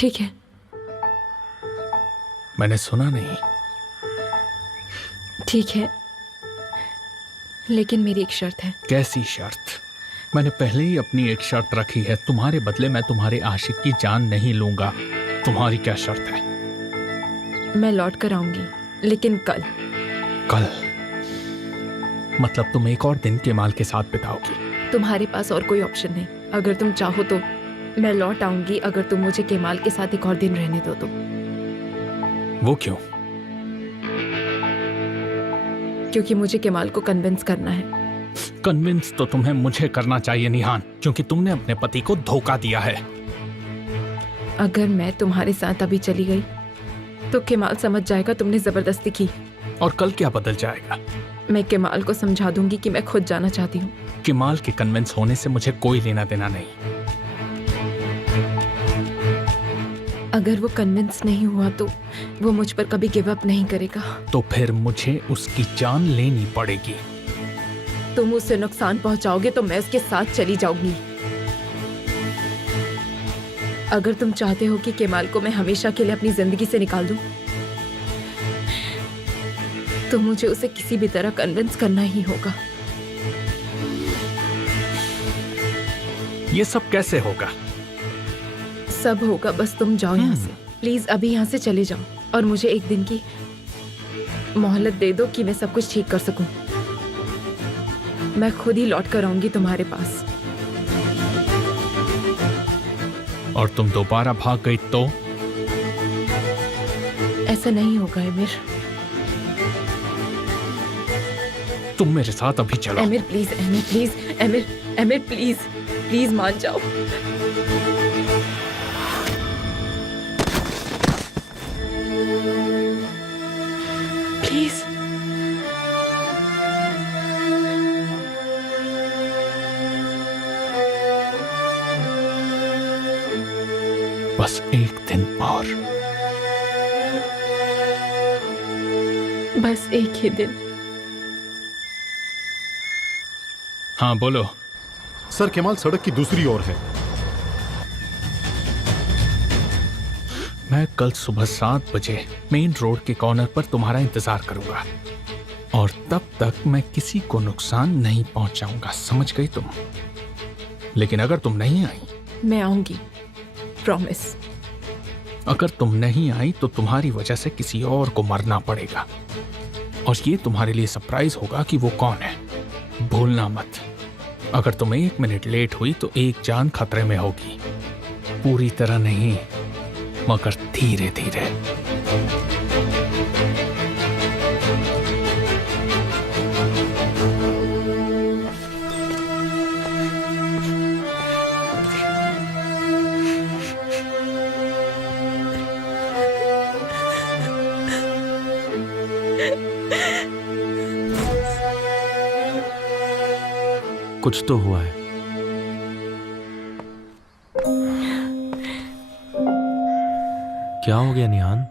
ठीक है। मैंने सुना नहीं। ठीक है, लेकिन मेरी एक शर्त है। कैसी शर्त? मैंने पहले ही अपनी एक शर्त रखी है। तुम्हारे बदले मैं तुम्हारे आशिक की जान नहीं लूंगा। तुम्हारी क्या शर्त है? मैं लौट कर आऊंगी, लेकिन कल। कल? मतलब तुम एक और दिन केमाल के साथ बिताओगी? तुम्हारे पास और कोई ऑप्शन नहीं। अगर तुम चाहो तो मैं लौट आऊंगी, अगर तुम मुझे केमाल के साथ एक और दिन रहने दो तो। वो क्यों? क्योंकि मुझे केमाल को कन्विंस करना है। कन्विंस तो तुम्हें मुझे करना चाहिए निहान, क्योंकि तुमने अपने पति को धोखा दिया है। अगर मैं तुम्हारे साथ अभी चली गई तो केमाल समझ जाएगा तुमने जबरदस्ती की। और कल क्या बदल जाएगा? मैं केमाल को समझा दूंगी कि मैं खुद जाना चाहती हूँ। केमाल के कन्विंस होने से मुझे कोई लेना देना नहीं। अगर वो कन्विंस नहीं हुआ तो वो मुझ पर कभी गिव अप नहीं करेगा। तो फिर मुझे उसकी जान लेनी पड़ेगी। तुम उसे नुकसान पहुंचाओगे तो मैं उसके साथ चली जाऊंगी। अगर तुम चाहते हो कि केमाल को मैं हमेशा के लिए अपनी जिंदगी से निकाल दूं, तो मुझे उसे किसी भी तरह कन्विंस करना ही होगा। ये सब कैसे होगा? सब होगा, बस तुम जाओ यहाँ से। प्लीज अभी यहाँ से चले जाओ और मुझे एक दिन की मोहलत दे दो कि मैं सब कुछ ठीक कर सकूं। मैं खुद ही लौट कर आऊंगी तुम्हारे पास। और तुम दोबारा भाग गई तो? ऐसा नहीं होगा एमिर। तुम मेरे साथ अभी चलो। Emir please, emir please, emir please, please मान जाओ। प्लीज। बस एक दिन और। बस एक ही दिन। हाँ बोलो। सर, केमाल सड़क की दूसरी ओर है। मैं कल सुबह 7 बजे मेन रोड के कॉर्नर पर तुम्हारा इंतजार करूंगा और तब तक मैं किसी को नुकसान नहीं पहुंचाऊंगा, समझ गई तुम? लेकिन अगर तुम नहीं आई, मैं आऊंगी, प्रॉमिस। अगर तुम नहीं आई तो तुम्हारी वजह से किसी और को मरना पड़ेगा और ये तुम्हारे लिए सरप्राइज होगा कि वो कौन है। भूलना मत। अगर तुम 1 मिनट लेट हुई तो एक जान खतरे में होगी। पूरी तरह नहीं, मगर धीरे धीरे। कुछ तो हुआ है। क्या हो गया निहान?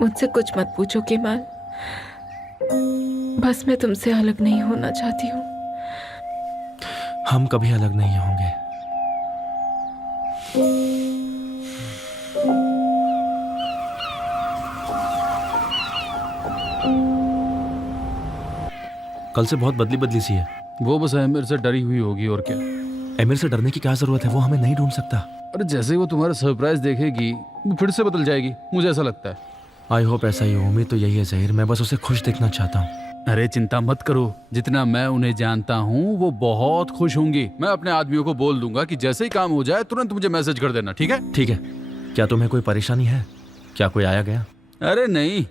मुझसे कुछ मत पूछो केमाल। बस मैं तुमसे अलग नहीं होना चाहती हूँ। हम कभी अलग नहीं होंगे। कल से बहुत बदली बदली सी है। वो बस एमिर से डरी हुई होगी, और क्या। एमिर से डरने की क्या जरूरत है? वो हमें नहीं ढूंढ सकता। अरे जैसे ही वो तुम्हारा सरप्राइज देखेगी वो फिर से बदल जाएगी, मुझे ऐसा लगता है। आई होप ऐसा ही हो। उम्मीद तो यही है ज़हीर। मैं बस उसे खुश देखना चाहता हूँ। अरे चिंता मत करो, जितना मैं उन्हें जानता हूँ वो बहुत खुश होंगी। मैं अपने आदमियों को बोल दूंगा कि जैसे ही काम हो जाए तुरंत मुझे मैसेज कर देना, ठीक है? ठीक है। क्या तुम्हें कोई परेशानी है? क्या कोई आया गया? अरे नहीं,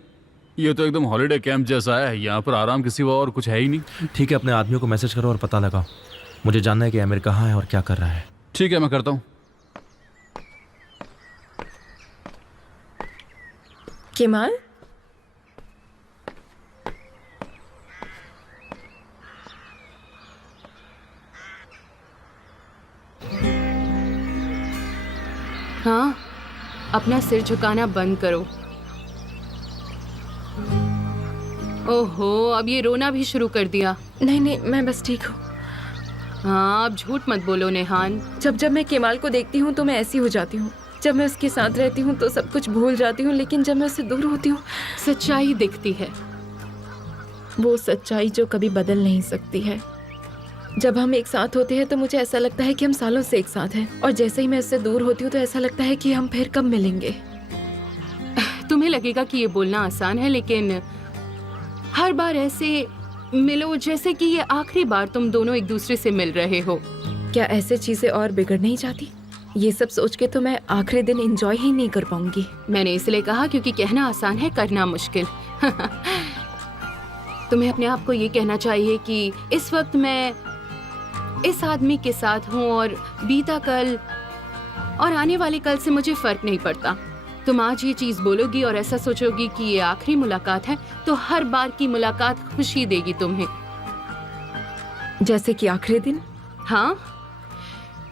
ये तो एकदम हॉलिडे कैंप जैसा है। यहाँ पर आराम के सिवा और कुछ है ही नहीं। ठीक है, अपने आदमियों को मैसेज करो और पता लगाओ। मुझे जानना है कि एमिर कहाँ है और क्या कर रहा है। ठीक है, मैं करता हूँ। केमाल, हाँ, अपना सिर झुकाना बंद करो। ओहो, अब ये रोना भी शुरू कर दिया। नहीं नहीं, मैं बस ठीक हूँ। हाँ, अब झूठ मत बोलो नेहान। जब जब मैं केमाल को देखती हूँ तो मैं ऐसी हो जाती हूँ। जब मैं उसके साथ रहती हूँ तो सब कुछ भूल जाती हूँ, लेकिन जब मैं उससे दूर होती हूँ सच्चाई दिखती है। वो सच्चाई जो कभी बदल नहीं सकती है। जब हम एक साथ होते हैं तो मुझे ऐसा लगता है कि हम सालों से एक साथ हैं, और जैसे ही मैं उससे दूर होती हूँ तो ऐसा लगता है कि हम फिर कब मिलेंगे। तुम्हें लगेगा कि ये बोलना आसान है, लेकिन हर बार ऐसे मिलो जैसे कि ये आखिरी बार तुम दोनों एक दूसरे से मिल रहे हो। क्या ऐसे चीजें और बिगड़ नहीं जाती? ये सब सोच के तो मैं आखिरी दिन एंजॉय ही नहीं कर पाऊंगी। मैंने इसलिए कहा क्योंकि कहना आसान है, करना मुश्किल। तुम्हें अपने आप को ये कहना चाहिए कि इस वक्त मैं इस आदमी के साथ हूँ और बीता कल और आने वाले कल से मुझे फर्क नहीं पड़ता। तुम आज ये चीज बोलोगी और ऐसा सोचोगी कि ये आखिरी मुलाकात है, तो हर बार की मुलाकात खुशी देगी तुम्हें। जैसे कि आखिरी दिन? हाँ,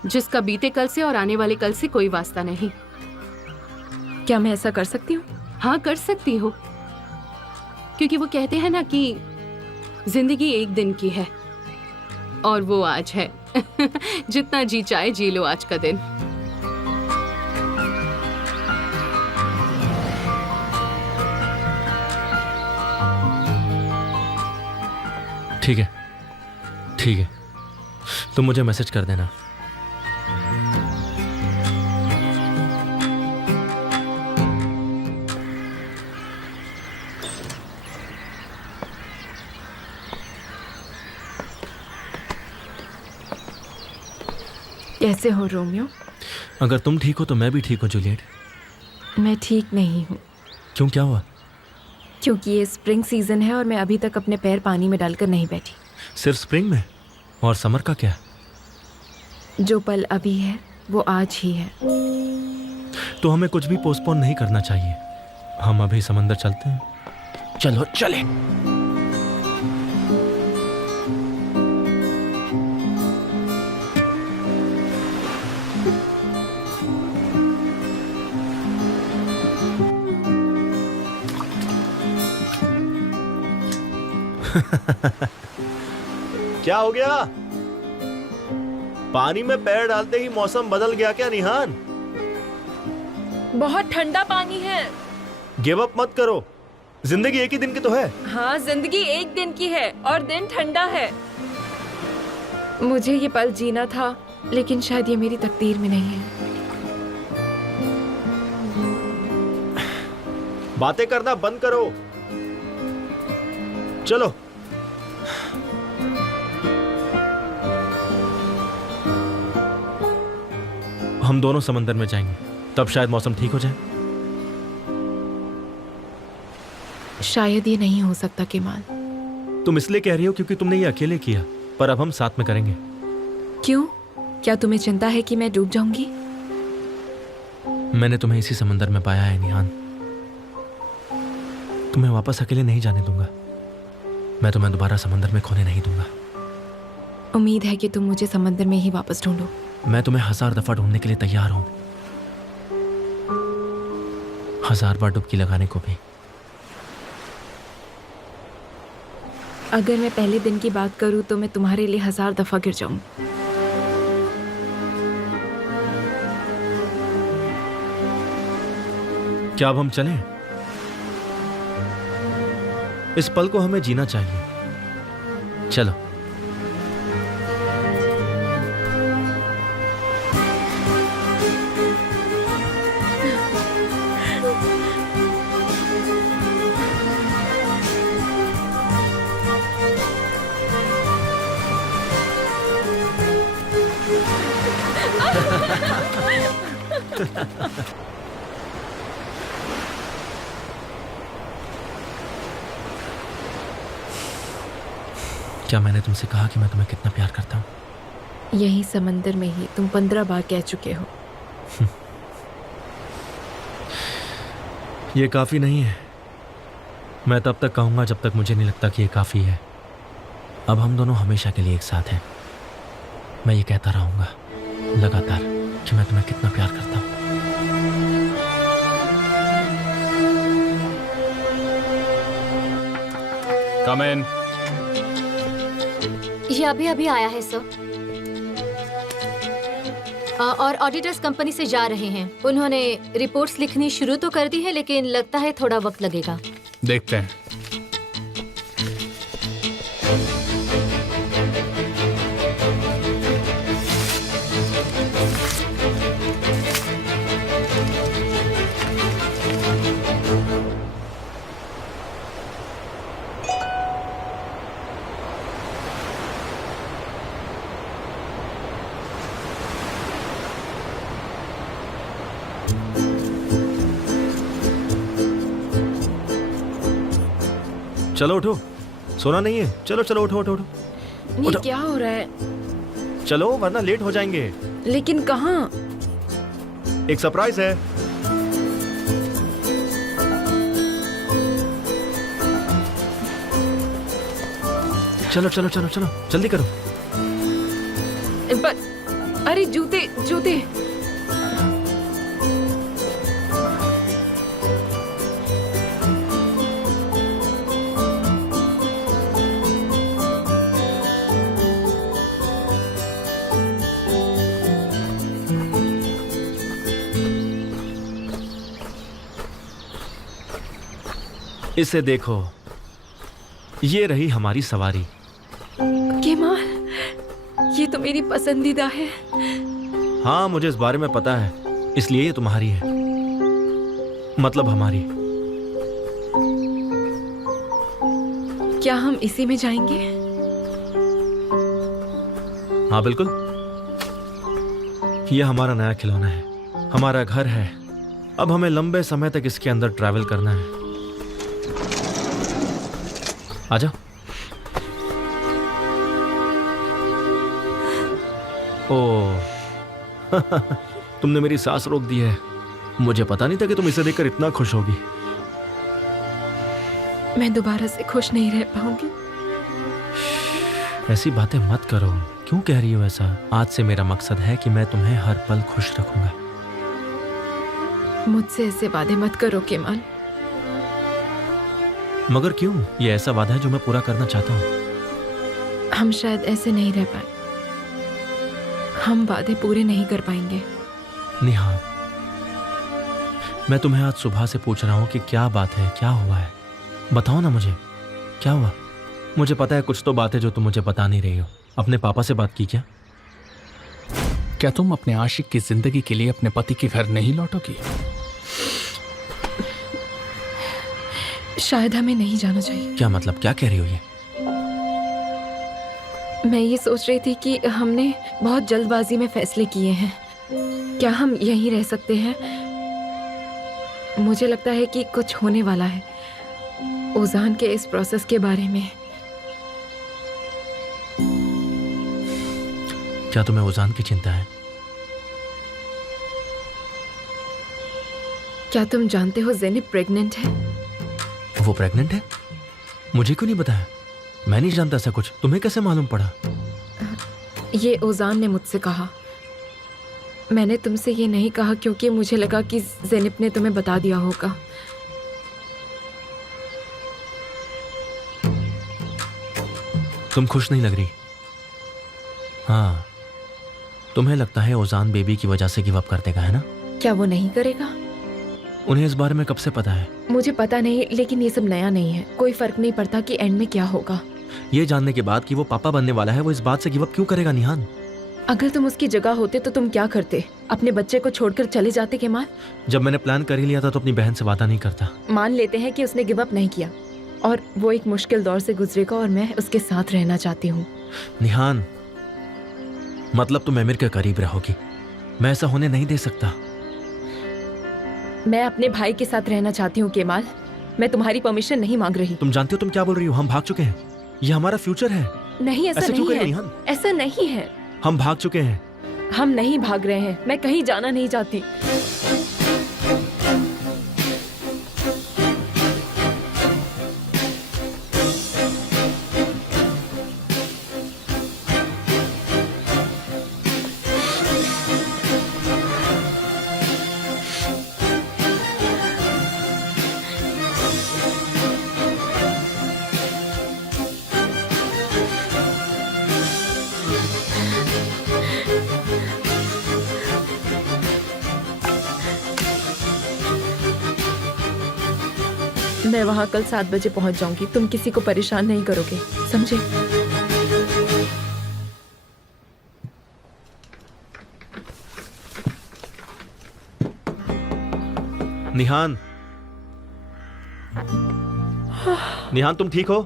जिसका बीते कल से और आने वाले कल से कोई वास्ता नहीं। क्या मैं ऐसा कर सकती हूँ? हाँ, कर सकती हो, क्योंकि वो कहते हैं ना कि जिंदगी एक दिन की है और वो आज है। जितना जी चाहे जी लो आज का दिन। ठीक है, ठीक है, तुम मुझे मैसेज कर देना। कैसे हो रोमियो? अगर तुम ठीक हो तो मैं भी ठीक हूँ जूलियट। मैं ठीक नहीं हूँ। क्यों, क्या हुआ? क्योंकि ये स्प्रिंग सीजन है और मैं अभी तक अपने पैर पानी में डालकर नहीं बैठी। सिर्फ स्प्रिंग में? और समर का क्या? जो पल अभी है वो आज ही है। तो हमें कुछ भी पोस्टपोन नहीं करना चाहिए। हम अभी समंदर चलते हैं। चलो चले। क्या हो गया? पानी में पैर डालते ही मौसम बदल गया क्या निहान? बहुत ठंडा पानी है। गिव अप मत करो, जिंदगी एक ही दिन की तो है। हाँ, जिंदगी एक दिन की है और दिन ठंडा है। मुझे ये पल जीना था, लेकिन शायद ये मेरी तकदीर में नहीं है। बातें करना बंद करो, चलो। हम दोनों समंदर में जाएंगे, तब शायद मौसम ठीक हो जाए। शायद ये नहीं हो सकता केमाल। तुम इसलिए कह रही हो क्योंकि तुमने ये अकेले किया, पर अब हम साथ में करेंगे। क्यों? क्या तुम्हें चिंता है कि मैं डूब जाऊंगी? मैंने तुम्हें इसी समंदर में पाया है निहान। तुम्हें वापस अकेले नहीं जाने दूंगा। मैं तुम्हें दोबारा समंदर में खोने नहीं दूंगा। उम्मीद है कि तुम मुझे समंदर में ही वापस ढूंढो। मैं तुम्हें 1000 दफा ढूंढने के लिए तैयार हूं, 1000 बार डुबकी लगाने को भी। अगर मैं पहले दिन की बात करूं तो मैं तुम्हारे लिए 1000 दफा गिर जाऊं। क्या अब हम चलें? इस पल को हमें जीना चाहिए। चलो। क्या मैंने तुमसे कहा कि मैं तुम्हें कितना प्यार करता हूं? यही समंदर में ही तुम 15 बार कह चुके हो। ये काफी नहीं है। मैं तब तक कहूंगा जब तक मुझे नहीं लगता कि ये काफी है। अब हम दोनों हमेशा के लिए एक साथ हैं। मैं ये कहता रहूंगा लगातार कि मैं तुम्हें कितना प्यार करता हूं। कम इन। ये अभी अभी आया है सर। और ऑडिटर्स कंपनी से जा रहे हैं। उन्होंने रिपोर्ट्स लिखनी शुरू तो कर दी है, लेकिन लगता है थोड़ा वक्त लगेगा। देखते हैं। चलो उठो, सोना नहीं है। चलो चलो उठो उठो उठो। ये उठो। क्या हो रहा है? चलो वरना लेट हो जाएंगे। लेकिन कहाँ? एक सरप्राइज है। चलो चलो चलो चलो जल्दी करो। पर अरे जूते जूते। इसे देखो, ये रही हमारी सवारी। केमाल, ये तो मेरी पसंदीदा है। हाँ मुझे इस बारे में पता है, इसलिए ये तुम्हारी है, मतलब हमारी। क्या हम इसी में जाएंगे? हाँ बिल्कुल, ये हमारा नया खिलौना है, हमारा घर है। अब हमें लंबे समय तक इसके अंदर ट्रैवल करना है। आजा। ओ तुमने मेरी सांस रोक दी है। मुझे पता नहीं था कि तुम इसे देखकर इतना खुश होगी। मैं दोबारा से खुश नहीं रह पाऊंगी। ऐसी बातें मत करो। क्यों कह रही हो ऐसा? आज से मेरा मकसद है कि मैं तुम्हें हर पल खुश रखूंगा। मुझसे ऐसे वादे मत करो केमाल। मगर क्यों? ये ऐसा वादा है जो मैं पूरा करना चाहता हूँ। हम शायद ऐसे नहीं रह पाए। हम वादे पूरे नहीं कर पाएंगे। निहाल, मैं तुम्हें आज सुबह से पूछ रहा हूँ कि क्या बात है, क्या हुआ है? बताओ ना मुझे, क्या हुआ? मुझे पता है कुछ तो बात है जो तुम मुझे बता नहीं रही हो। अपने पापा से बात की क्या? क्या तुम अपने आशिक की जिंदगी के लिए अपने पति के घर नहीं लौटोगी? शायद हमें नहीं जाना चाहिए। क्या मतलब, क्या कह रही हो ये? मैं ये सोच रही थी कि हमने बहुत जल्दबाजी में फैसले किए हैं। क्या हम यहीं रह सकते हैं? मुझे लगता है कि कुछ होने वाला है ओजान के इस प्रोसेस के बारे में। क्या तुम्हें ओजान की चिंता है? क्या तुम जानते हो ज़ेनिब प्रेग्नेंट है? वो प्रेग्नेंट है? मुझे क्यों नहीं बताया? मैं नहीं जानता ऐसा कुछ। तुम्हें कैसे मालूम पड़ा? ये ओजान ने मुझसे कहा। मैंने तुमसे ये नहीं कहा क्योंकि मुझे लगा कि ज़ेनिब ने तुम्हें बता दिया होगा। तुम खुश नहीं लग रही। हाँ, तुम्हें लगता है ओजान बेबी की वजह से गिव अप कर देगा, है ना? क्या वो नहीं करेगा? उन्हें इस बारे में कब से पता है? मुझे पता नहीं, लेकिन ये सब नया नहीं है। कोई फर्क नहीं पड़ता कि एंड में क्या होगा। ये जानने के बाद कि वो पापा बनने वाला है, वो इस बात से गिव अप क्यों करेगा निहान? अगर तुम उसकी जगह होते तो तुम क्या करते? अपने बच्चे को छोड़कर चले जाते केमाल? जब मैंने प्लान कर ही लिया था तो अपनी बहन से वादा नहीं करता। मान लेते हैं कि उसने गिव अप नहीं किया और वो एक मुश्किल दौर से गुजरेगा और मैं उसके साथ रहना चाहती हूँ। निहान, मतलब तुम अमीर के करीब रहोगी। मैं ऐसा होने नहीं दे सकता। मैं अपने भाई के साथ रहना चाहती हूँ केमाल। मैं तुम्हारी परमिशन नहीं मांग रही। तुम जानती हो तुम क्या बोल रही हो? हम भाग चुके हैं। ये हमारा फ्यूचर है। नहीं, ऐसा ऐसे क्यों नहीं कर रही है। निहान? ऐसा नहीं है। हम भाग चुके हैं। हम नहीं भाग रहे हैं। मैं कहीं जाना नहीं चाहती। मैं वहाँ कल 7 बजे पहुँच जाऊंगी। तुम किसी को परेशान नहीं करोगे, समझे? निहान, निहान तुम ठीक हो?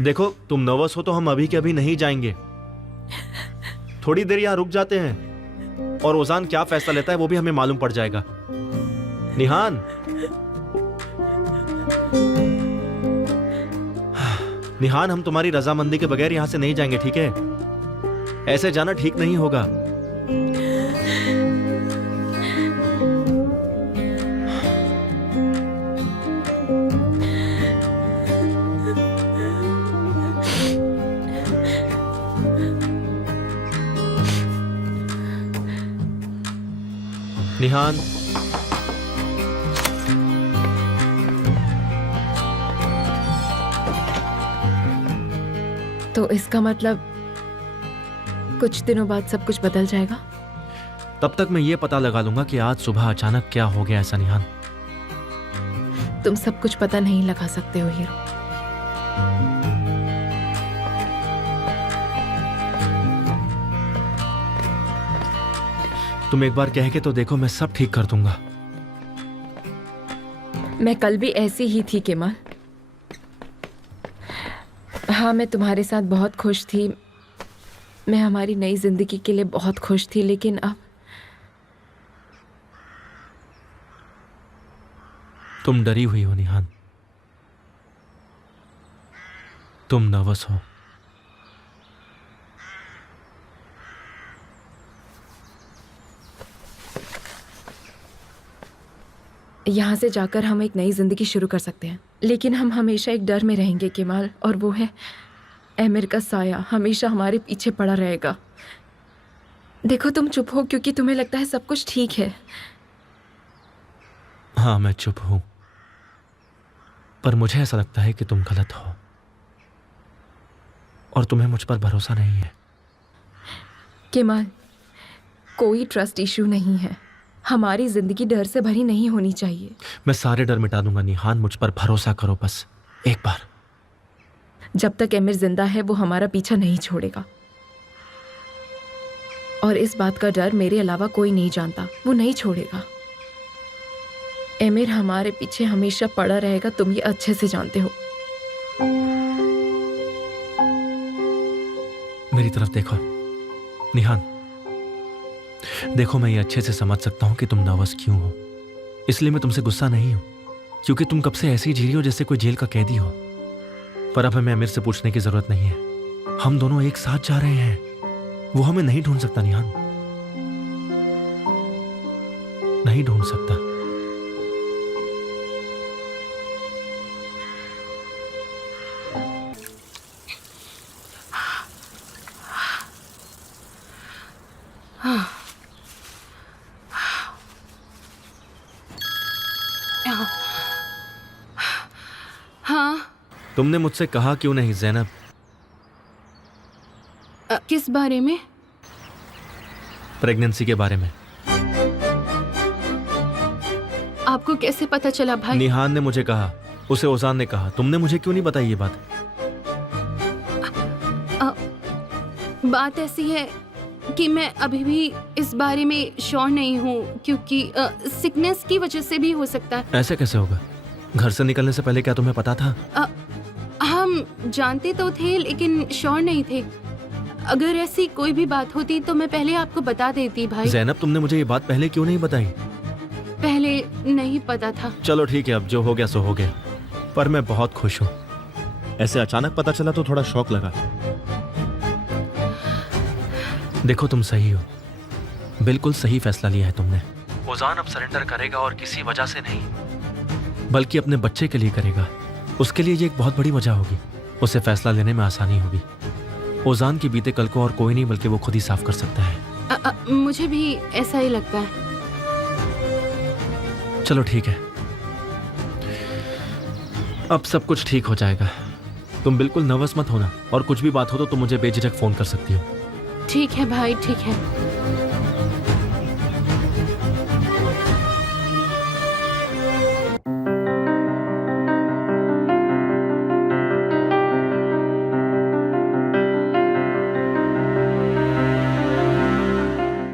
देखो तुम नर्वस हो तो हम अभी के अभी नहीं जाएंगे, थोड़ी देर यहाँ रुक जाते हैं और ओजान क्या फैसला लेता है वो भी हमें मालूम पड़ जाएगा। निहान, निहान हम तुम्हारी रजामंदी के बगैर यहां से नहीं जाएंगे, ठीक है? ऐसे जाना ठीक नहीं होगा। निहान, तो इसका मतलब कुछ दिनों बाद सब कुछ बदल जाएगा। तब तक मैं ये पता लगा लूंगा कि आज सुबह अचानक क्या हो गया ऐसा। निहान, तुम सब कुछ पता नहीं लगा सकते हो हीरो। तुम एक बार कह के तो देखो, मैं सब ठीक कर दूंगा। मैं कल भी ऐसी ही थी केमाल। हाँ, मैं तुम्हारे साथ बहुत खुश थी, मैं हमारी नई जिंदगी के लिए बहुत खुश थी, लेकिन अब तुम डरी हुई हो निहान, तुम नर्वस हो। यहाँ से जाकर हम एक नई जिंदगी शुरू कर सकते हैं, लेकिन हम हमेशा एक डर में रहेंगे केमाल, और वो है एमिर का साया हमेशा हमारे पीछे पड़ा रहेगा। देखो तुम चुप हो क्योंकि तुम्हें लगता है सब कुछ ठीक है। हाँ मैं चुप हूं, पर मुझे ऐसा लगता है कि तुम गलत हो और तुम्हें मुझ पर भरोसा नहीं है। केमाल, कोई ट्रस्ट इशू नहीं है, हमारी जिंदगी डर से भरी नहीं होनी चाहिए। मैं सारे डर मिटा दूंगा निहान, मुझ पर भरोसा करो बस एक बार। जब तक एमिर जिंदा है वो हमारा पीछा नहीं छोड़ेगा, और इस बात का डर मेरे अलावा कोई नहीं जानता, वो नहीं छोड़ेगा। एमिर हमारे पीछे हमेशा पड़ा रहेगा, तुम ये अच्छे से जानते हो। मेरी तरफ देखो निहान, देखो मैं ये अच्छे से समझ सकता हूं कि तुम नर्वस क्यों हो, इसलिए मैं तुमसे गुस्सा नहीं हूं, क्योंकि तुम कब से ऐसी जी रही हो जैसे कोई जेल का कैदी हो। पर अब हमें अमीर से पूछने की जरूरत नहीं है, हम दोनों एक साथ जा रहे हैं, वो हमें नहीं ढूंढ सकता निहान, नहीं ढूंढ सकता। हाँ, तुमने मुझसे कहा क्यों नहीं ज़ैनब? किस बारे में? प्रेगनेंसी के बारे में। आपको कैसे पता चला भाई? निहान ने मुझे कहा, उसे ओजान ने कहा, तुमने मुझे क्यों नहीं बताई ये बात? बात ऐसी है कि मैं अभी भी इस बारे में श्योर नहीं हूँ, क्योंकि सिकनेस की वजह से भी हो सकता है। ऐसे कैसे होगा? घर से निकलने से पहले क्या तुम्हें पता था? हम जानते तो थे लेकिन श्योर नहीं थे। अगर ऐसी कोई भी बात होती तो मैं पहले आपको बता देती भाई। ज़ैनब तुमने मुझे ये बात पहले क्यों नहीं बताई? पहले नहीं पता था। चलो ठीक है, अब जो हो गया सो हो गया, पर मैं बहुत खुश हूँ। ऐसे अचानक पता चला तो थोड़ा शौक लगा। देखो तुम सही हो, बिल्कुल सही फैसला लिया है तुमने। ओजान अब सरेंडर करेगा और किसी वजह से नहीं, बल्कि अपने बच्चे के लिए करेगा। उसके लिए ये एक बहुत बड़ी वजह होगी, उसे फैसला लेने में आसानी होगी। ओजान की बीते कल को और कोई नहीं बल्कि वो खुद ही साफ कर सकता है। मुझे भी ऐसा ही लगता है। चलो ठीक है, अब सब कुछ ठीक हो जाएगा। तुम बिल्कुल नर्वस मत होना, और कुछ भी बात हो तो तुम मुझे बेझिझक फोन कर सकती हो। ठीक है भाई, ठीक है।